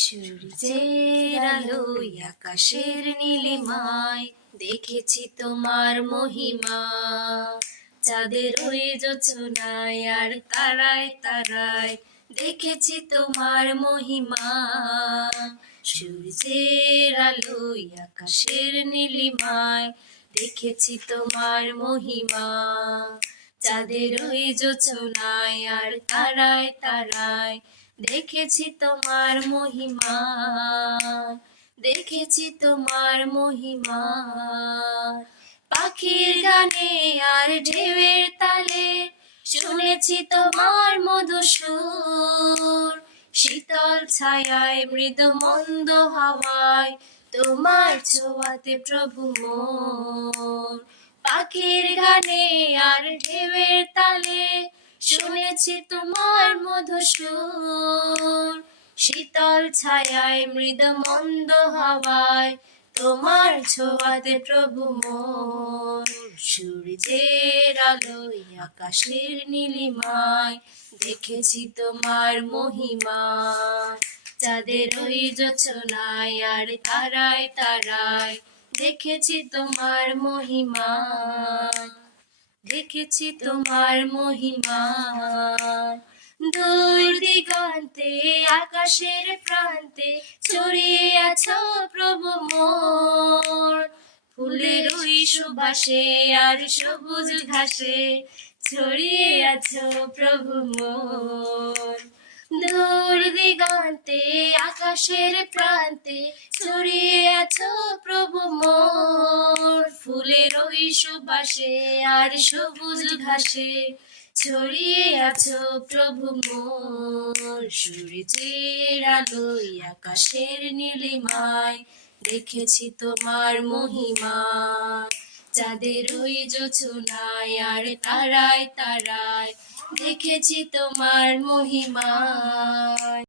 সূর্যের আলোয় আকাশের নীলিমায় দেখেছি তোমার মহিমা। চাঁদের ওই যোচনায় আর তারায় তারায় দেখেছি তোমার মহিমা। সূর্যের আলোয় আকাশের নীলিমায় দেখেছি তোমার মহিমা। চাঁদের ওই যোচনায় আর তারায় তারায় দেখেছি তোমার মহিমা, দেখেছি তোমার মহিমা। পাখির গানে আর ঢেউয়ের তালে শুনেছি তোমার মধুসুর। শীতল ছায়ায় মৃদু মন্দ হাওয়ায় তোমার ছোঁয়াতে প্রভু মোর। পাখির গানে আর ঢেউয়ের শুনেছি তোমার মধুসুর। শীতল ছায়ায় মৃদ মন্দ হাওয়ায় তোমার ছোঁয়াতে প্রভু মোর। সূর্যের আলোয় আকাশের নীলিমায় দেখেছি তোমার মহিমা। চাঁদের ওই যোচনায় আর তারায় তারায় দেখেছি তোমার মহিমা। দেখেছি তোমার মহিমা। দূর দিগন্তে, আকাশের প্রান্তে ছড়িয়ে আছো প্রভু মোর। ফুলের ওই সুবাসে আর সবুজ ঘাসে ছড়িয়ে আছো প্রভু মোর। দূর দিগন্তে আকাশের প্রান্তে ছড়িয়ে আছো প্রভু মোর। ফুলের ওই সুবাসে আর সবুজ ঘাসে ছড়িয়ে আছো প্রভু মোর। সূর্যের আলোয় আকাশের নীলিমায় দেখেছি তোমার মহিমা। চাঁদের ওই যোচনায় আর তারায় তারায় দেখেছি তোমার মহিমা।